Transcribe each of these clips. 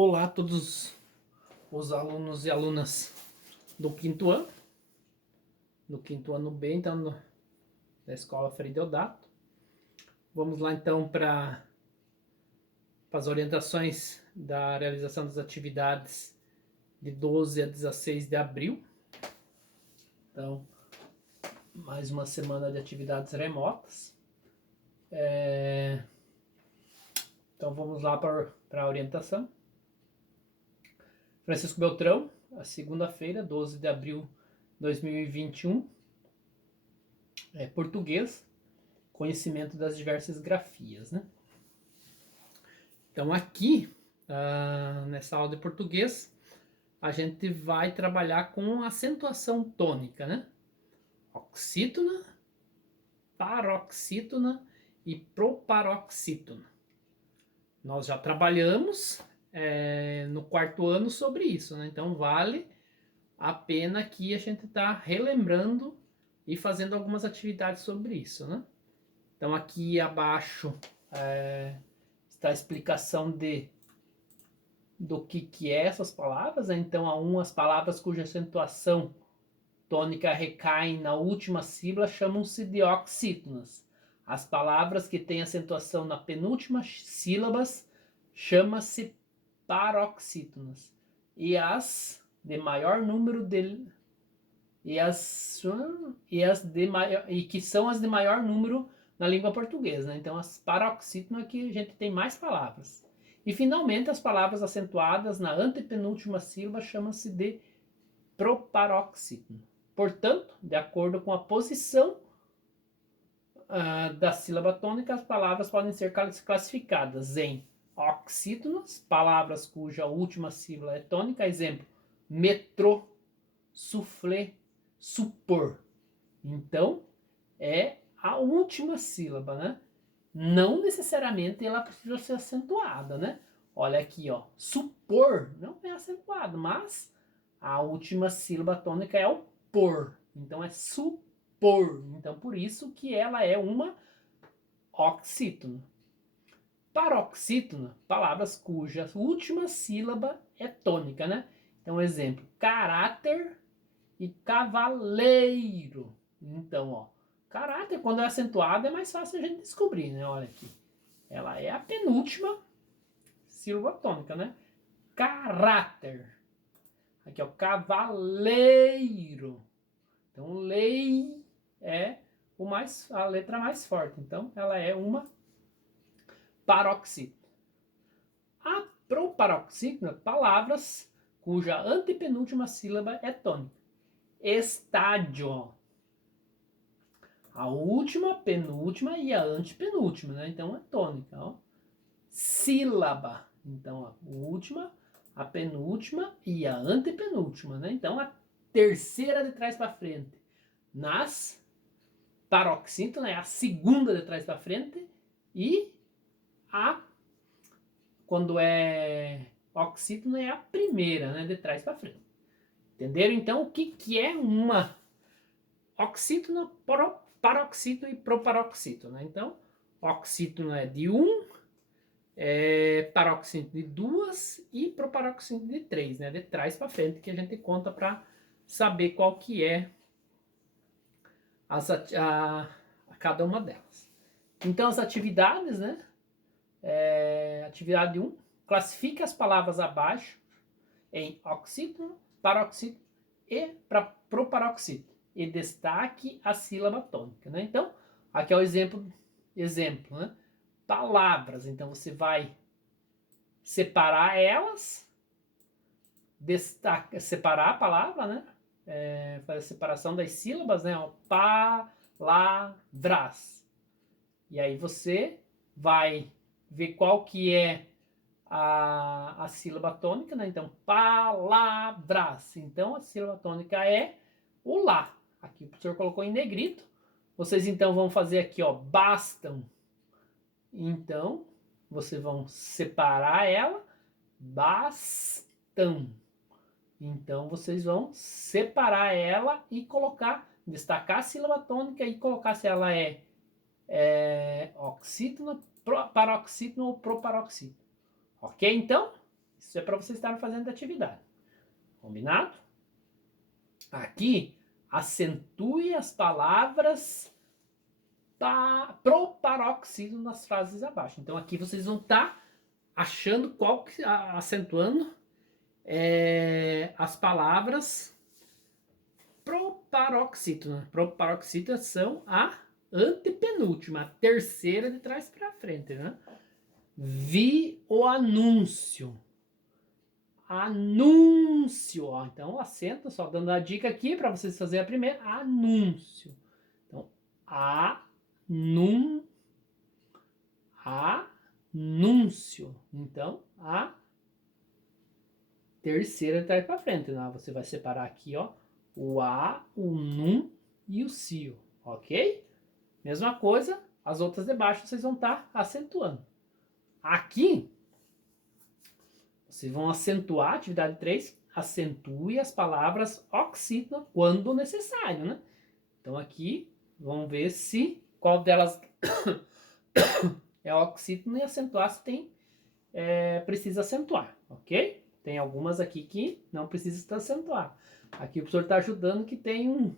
Olá a todos os alunos e alunas do quinto ano, B, então, da Escola Frei Deodato. Vamos lá então para as orientações da realização das atividades de 12 a 16 de abril. Então, mais uma semana de atividades remotas. Então vamos lá para a orientação. Francisco Beltrão, a segunda-feira, 12 de abril de 2021, português, conhecimento das diversas grafias, né? Então aqui, nessa aula de português, a gente vai trabalhar com acentuação tônica, né? Oxítona, paroxítona e proparoxítona. Nós já trabalhamos no quarto ano sobre isso, né? Então vale a pena aqui a gente estar relembrando e fazendo algumas atividades sobre isso, né? Então aqui abaixo está a explicação do que é essas palavras, né? Então as palavras cuja acentuação tônica recai na última sílaba chamam-se de oxítonas. As palavras que têm acentuação na penúltima sílaba chama-se paroxítonas. E as de maior número que são as de maior número na língua portuguesa, né? Então as paroxítonas que a gente tem mais palavras. E finalmente as palavras acentuadas na antepenúltima sílaba chamam-se de proparoxítono. Portanto, de acordo com a posição da sílaba tônica, as palavras podem ser classificadas em oxítonas, palavras cuja última sílaba é tônica, exemplo, metrô, soufflé, supor. Então, é a última sílaba, né? Não necessariamente ela precisa ser acentuada, né? Olha aqui, ó, supor não é acentuado, mas a última sílaba tônica é o por. Então é supor. Então por isso que ela é uma oxítona. Paroxítona, palavras cuja última sílaba é tônica, né? Então exemplo, caráter e cavaleiro. Então, ó, caráter quando é acentuado é mais fácil a gente descobrir, né? Olha aqui. Ela é a penúltima sílaba tônica, né? Caráter. Aqui, ó, cavaleiro. Então, lei é a letra mais forte. Então, ela é uma paroxítona. A proparoxítona, palavras cuja antepenúltima sílaba é tônica. Estádio. A última, penúltima e a antepenúltima, né? Então, é tônica, ó. Sílaba. Então, a última, a penúltima e a antepenúltima, né? Então, a terceira de trás para frente. Nas paroxítonas é a segunda de trás para frente e quando é oxítona é a primeira, né, de trás para frente. Entenderam? Então, o que é uma oxítona, paroxítona e proparoxítona? Então, oxítona é de 1, paroxítona de 2 e proparoxítona de 3, né, de trás para frente, que a gente conta para saber qual que é a cada uma delas. Então as atividades, né? Atividade 1, classifique as palavras abaixo em oxítono, paroxítono e proparoxítono e destaque a sílaba tônica, né? Então, aqui é o exemplo, né? Palavras, então você vai separar elas, separar a palavra, né? Fazer a separação das sílabas, né? Palavras. E aí você vai ver qual que é a sílaba tônica, né? Então, palavras. Então, a sílaba tônica é o lá. Aqui o professor colocou em negrito. Vocês então vão fazer aqui, ó, bastam. Então, vocês vão separar ela, bastam. Então vocês vão separar ela e destacar a sílaba tônica e colocar se ela é oxítona, paroxítona ou proparoxítona. Ok, então? Isso é para vocês estarem fazendo atividade. Combinado? Aqui, acentue as palavras proparoxítono nas frases abaixo. Então aqui vocês vão estar achando acentuando as palavras proparoxítono. Proparoxítono são a antepenúltima, a terceira de trás para frente, né? Vi o anúncio. Anúncio, ó. Então acento, só dando a dica aqui para vocês fazerem a primeira. Anúncio. Então, anúncio. Então, a terceira de trás para frente, né? Você vai separar aqui, ó, o a, o num e o cio, ok? Mesma coisa, as outras de baixo vocês vão estar acentuando. Aqui, vocês vão acentuar, atividade 3, acentue as palavras oxítono quando necessário, né? Então aqui, vamos ver se qual delas é oxítono e acentuar se tem, precisa acentuar, ok? Tem algumas aqui que não precisa acentuar. Aqui o professor está ajudando que tem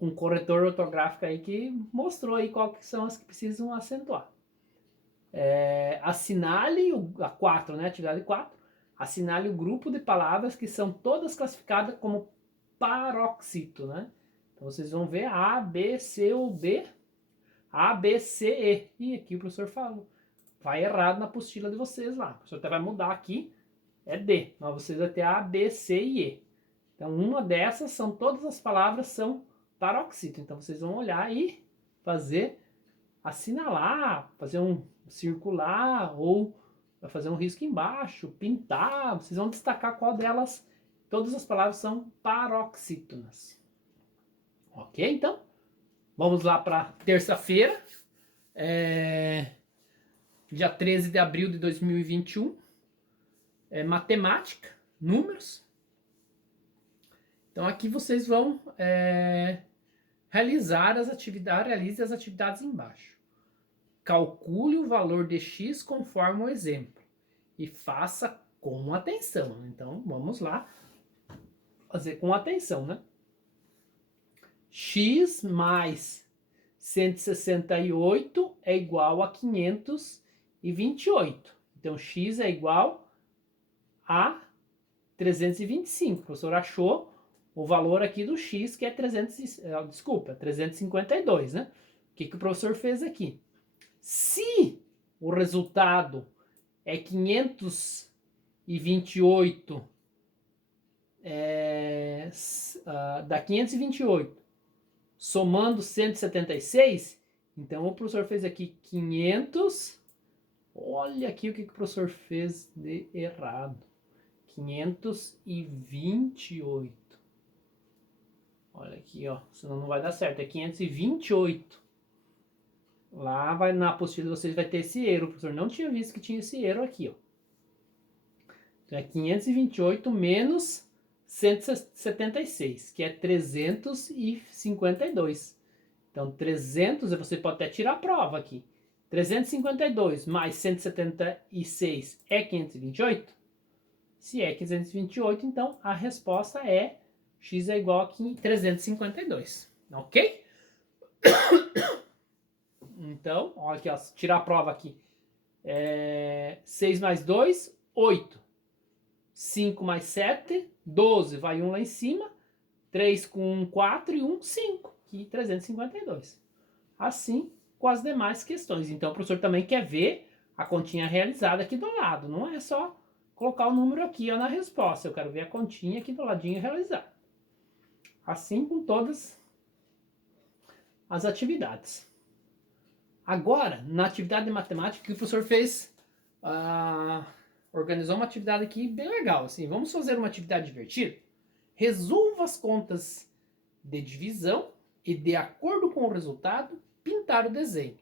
um corretor ortográfico aí que mostrou aí qual que são as que precisam acentuar. Assinale a 4, né? Atividade 4. Assinale o grupo de palavras que são todas classificadas como paroxítono, né? Então vocês vão ver A, B, C ou D. A, B, C, E. E aqui o professor falou. Vai errado na apostila de vocês lá. O professor até vai mudar aqui. É D. Mas vocês vão ter A, B, C e E. Então uma dessas são todas as palavras são paroxítono. Então vocês vão olhar e fazer, assinalar, fazer um circular ou fazer um risco embaixo, pintar. Vocês vão destacar qual delas, todas as palavras são paroxítonas. Ok? Então, vamos lá para terça-feira, dia 13 de abril de 2021. Matemática, números. Então aqui vocês vão realize as atividades embaixo. Calcule o valor de x conforme o exemplo e faça com atenção. Então vamos lá fazer com atenção, né? X mais 168 é igual a 528. Então x é igual a 325. O professor achou o valor aqui do x, que é 352, né? O que o professor fez aqui? Se o resultado é 528, dá 528, somando 176, então o professor fez aqui 500, olha aqui o que o professor fez de errado, 528. Olha aqui, ó, senão não vai dar certo, é 528. Lá na apostila de vocês vai ter esse erro, o professor não tinha visto que tinha esse erro aqui, ó. Então é 528 menos 176, que é 352. Então 300, você pode até tirar a prova aqui. 352 mais 176 é 528? Se é 528, então a resposta é x é igual a 352, ok? Então, olha aqui, ó, tirar a prova aqui. 6 mais 2, 8. 5 mais 7, 12. Vai 1 lá em cima. 3 com 1, 4 e 1, 5. Aqui, 352. Assim com as demais questões. Então, o professor também quer ver a continha realizada aqui do lado. Não é só colocar o número aqui ó, na resposta. Eu quero ver a continha aqui do ladinho realizada. Assim com todas as atividades. Agora, na atividade de matemática, que o professor fez, organizou uma atividade aqui bem legal. Assim, vamos fazer uma atividade divertida? Resolva as contas de divisão e, de acordo com o resultado, pintar o desenho.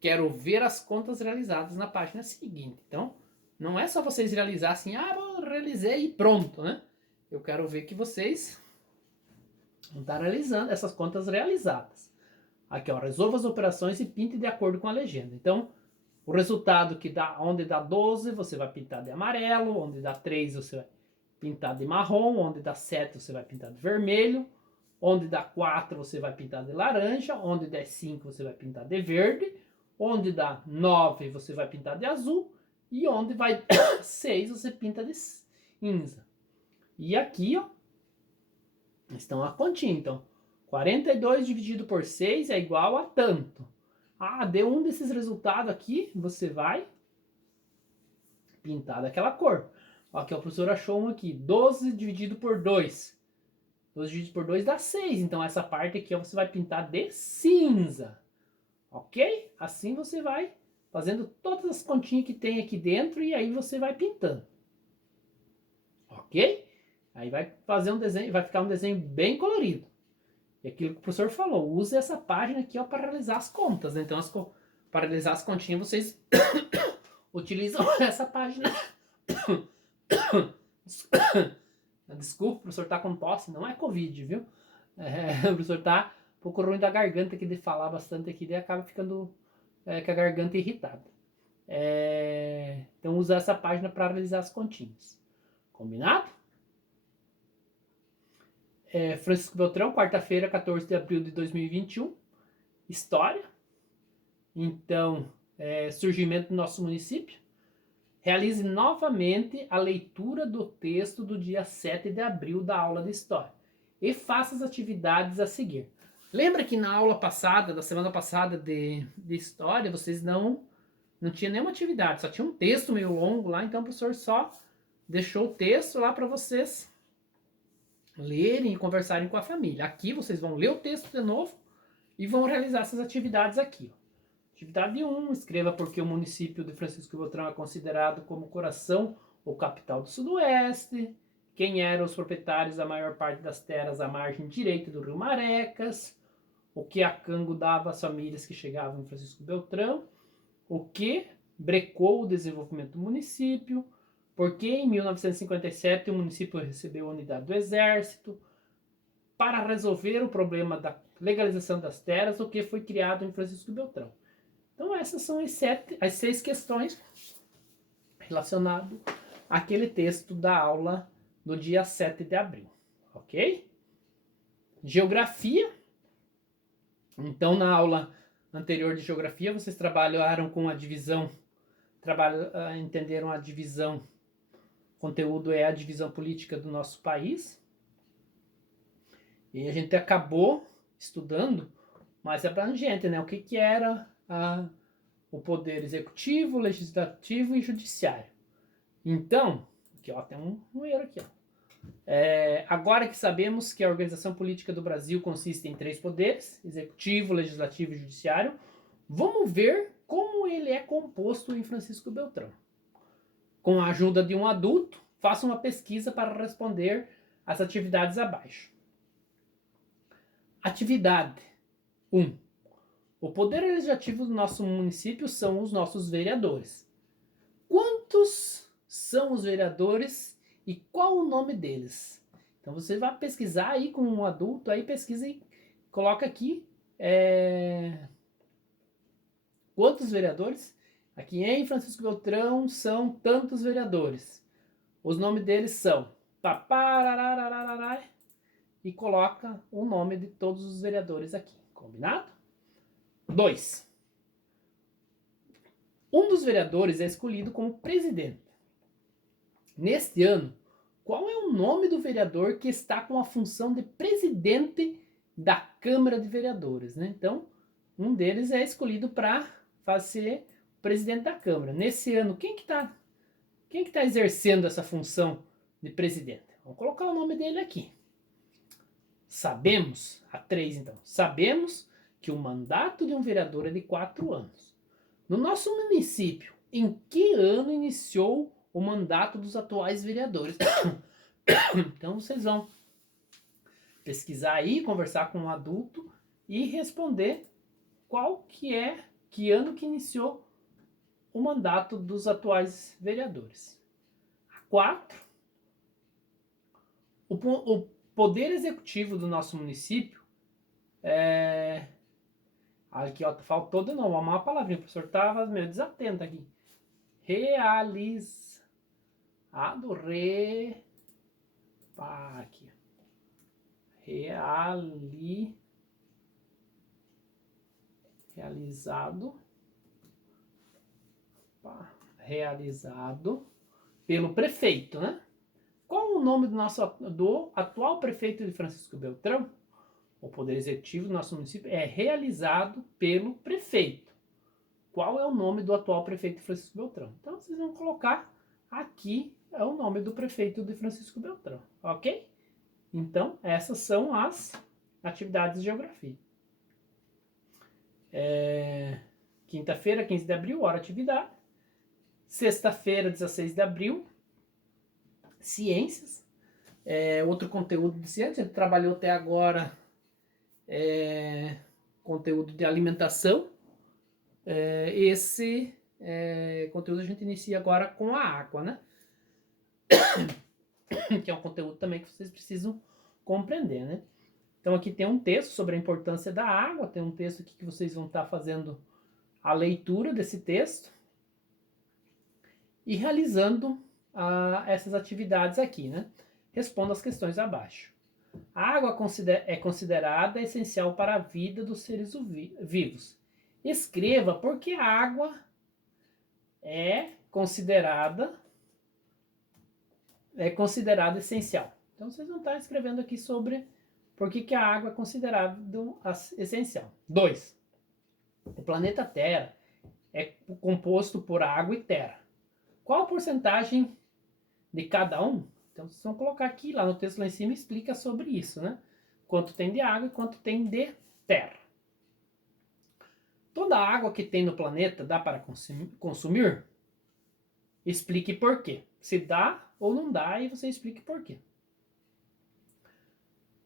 Quero ver as contas realizadas na página seguinte. Então, não é só vocês realizar assim, realizei e pronto, né? Eu quero ver que vocês vão estar realizando essas contas realizadas. Aqui, ó, resolva as operações e pinte de acordo com a legenda. Então, O resultado que dá, onde dá 12, você vai pintar de amarelo, onde dá 3, você vai pintar de marrom, onde dá 7, você vai pintar de vermelho, onde dá 4, você vai pintar de laranja, onde dá 5, você vai pintar de verde, onde dá 9, você vai pintar de azul, e onde vai 6, você pinta de cinza. E aqui, ó, estão a continha. Então, 42 dividido por 6 é igual a tanto. Ah, deu um desses resultados aqui, você vai pintar daquela cor. Aqui, o professor achou um aqui, 12 dividido por 2. 12 dividido por 2 dá 6. Então, essa parte aqui ó, você vai pintar de cinza. Ok? Assim você vai fazendo todas as continhas que tem aqui dentro e aí você vai pintando. Ok? Aí vai fazer um desenho, vai ficar um desenho bem colorido. E aquilo que o professor falou, use essa página aqui ó, para realizar as contas. Né? Então, para realizar as continhas, vocês utilizam essa página. Desculpa, o professor tá com tosse, não é Covid, viu? O professor tá um pouco ruim da garganta aqui de falar bastante aqui, daí acaba ficando com a garganta irritada. Então, usar essa página para realizar as continhas. Combinado? Francisco Beltrão, quarta-feira, 14 de abril de 2021. História. Então, surgimento do nosso município. Realize novamente a leitura do texto do dia 7 de abril da aula de História. E faça as atividades a seguir. Lembra que na aula passada, da semana passada de História, vocês não tinha nenhuma atividade, só tinha um texto meio longo lá, então o professor só deixou o texto lá para vocês lerem e conversarem com a família. Aqui vocês vão ler o texto de novo e vão realizar essas atividades aqui. Atividade 1, escreva por que o município de Francisco Beltrão é considerado como coração ou capital do Sudoeste, quem eram os proprietários da maior parte das terras à margem direita do rio Marecas, o que a Cango dava às famílias que chegavam em Francisco Beltrão, o que brecou o desenvolvimento do município, porque em 1957 o município recebeu a unidade do Exército, para resolver o problema da legalização das terras, o que foi criado em Francisco Beltrão. Então essas são as 6 questões relacionadas àquele texto da aula do dia 7 de abril, ok? Geografia. Então na aula anterior de geografia vocês trabalharam com a divisão, entenderam a divisão, o conteúdo é a divisão política do nosso país. E a gente acabou estudando mais abrangente, né? O que era o poder executivo, legislativo e judiciário. Então, aqui ó, tem um erro aqui, ó. Agora que sabemos que a organização política do Brasil consiste em 3 poderes, executivo, legislativo e judiciário, vamos ver como ele é composto em Francisco Beltrão. Com a ajuda de um adulto, faça uma pesquisa para responder as atividades abaixo. Atividade 1. O poder legislativo do nosso município são os nossos vereadores. Quantos são os vereadores e qual o nome deles? Então você vai pesquisar aí com um adulto, aí pesquisa e coloca aqui quantos vereadores. Aqui em Francisco Beltrão são tantos vereadores. Os nomes deles são e coloca o nome de todos os vereadores aqui. Combinado? 2. Um dos vereadores é escolhido como presidente. Neste ano, qual é o nome do vereador que está com a função de presidente da Câmara de Vereadores? Né? Então, um deles é escolhido para ser presidente da Câmara. Nesse ano, quem que tá exercendo essa função de presidente? Vamos colocar o nome dele aqui. Sabemos, a 3 então, sabemos que o mandato de um vereador é de 4 anos. No nosso município, em que ano iniciou o mandato dos atuais vereadores? Então vocês vão pesquisar aí, conversar com um adulto e responder qual que ano que iniciou o mandato dos atuais vereadores. 4. O poder executivo do nosso município Aqui, ó, faltou de novo uma palavrinha. O professor estava meio desatento aqui. Realizado. Aqui. Realizado. Realizado pelo prefeito, né? Qual o nome do atual prefeito de Francisco Beltrão? O poder executivo do nosso município é realizado pelo prefeito. Qual é o nome do atual prefeito de Francisco Beltrão? Então, vocês vão colocar aqui é o nome do prefeito de Francisco Beltrão, ok? Então, essas são as atividades de geografia. Quinta-feira, 15 de abril, hora atividade. Sexta-feira, 16 de abril, ciências. Outro conteúdo de ciências, a gente trabalhou até agora conteúdo de alimentação. Esse conteúdo a gente inicia agora com a água, né? Que é um conteúdo também que vocês precisam compreender, né? Então aqui tem um texto sobre a importância da água, tem um texto aqui que vocês vão estar fazendo a leitura desse texto e realizando essas atividades aqui, né? Responda as questões abaixo. A água é considerada essencial para a vida dos seres vivos. Escreva por que a água é considerada essencial. Então vocês vão estar escrevendo aqui sobre por que a água é considerada essencial. 2. O planeta Terra é composto por água e terra. Qual a porcentagem de cada um? Então vocês vão colocar aqui, lá no texto lá em cima, explica sobre isso, né? Quanto tem de água e quanto tem de terra. Toda a água que tem no planeta dá para consumir? Explique por quê. Se dá ou não dá, e você explique por quê.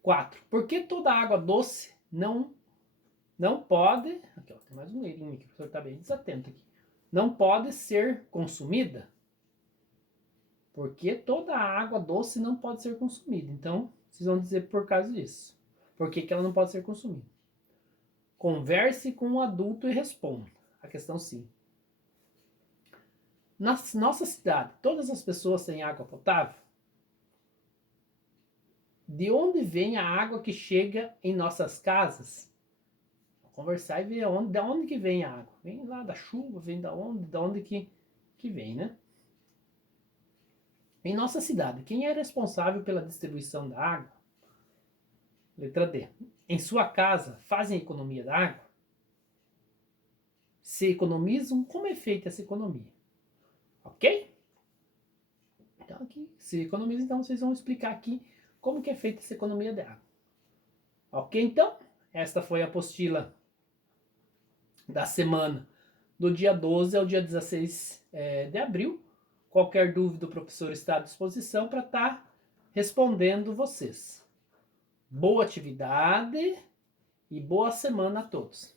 4. Por que toda água doce não pode... Aqui, ó, tem mais um errinho aqui, o professor está bem desatento aqui. Não pode ser consumida? Porque toda a água doce não pode ser consumida. Então, vocês vão dizer por causa disso. Por que ela não pode ser consumida? Converse com um adulto e responda. A questão 5. Na nossa cidade, todas as pessoas têm água potável? De onde vem a água que chega em nossas casas? Vou conversar e ver de onde que vem a água. Vem lá da chuva, vem da onde que vem, né? Em nossa cidade, quem é responsável pela distribuição da água? Letra D. Em sua casa, fazem economia da água? Se economizam, como é feita essa economia? Ok? Então aqui, se economiza, então vocês vão explicar aqui como que é feita essa economia de água. Ok, então? Esta foi a apostila da semana do dia 12 ao dia 16 de abril. Qualquer dúvida, o professor está à disposição para estar respondendo vocês. Boa atividade e boa semana a todos.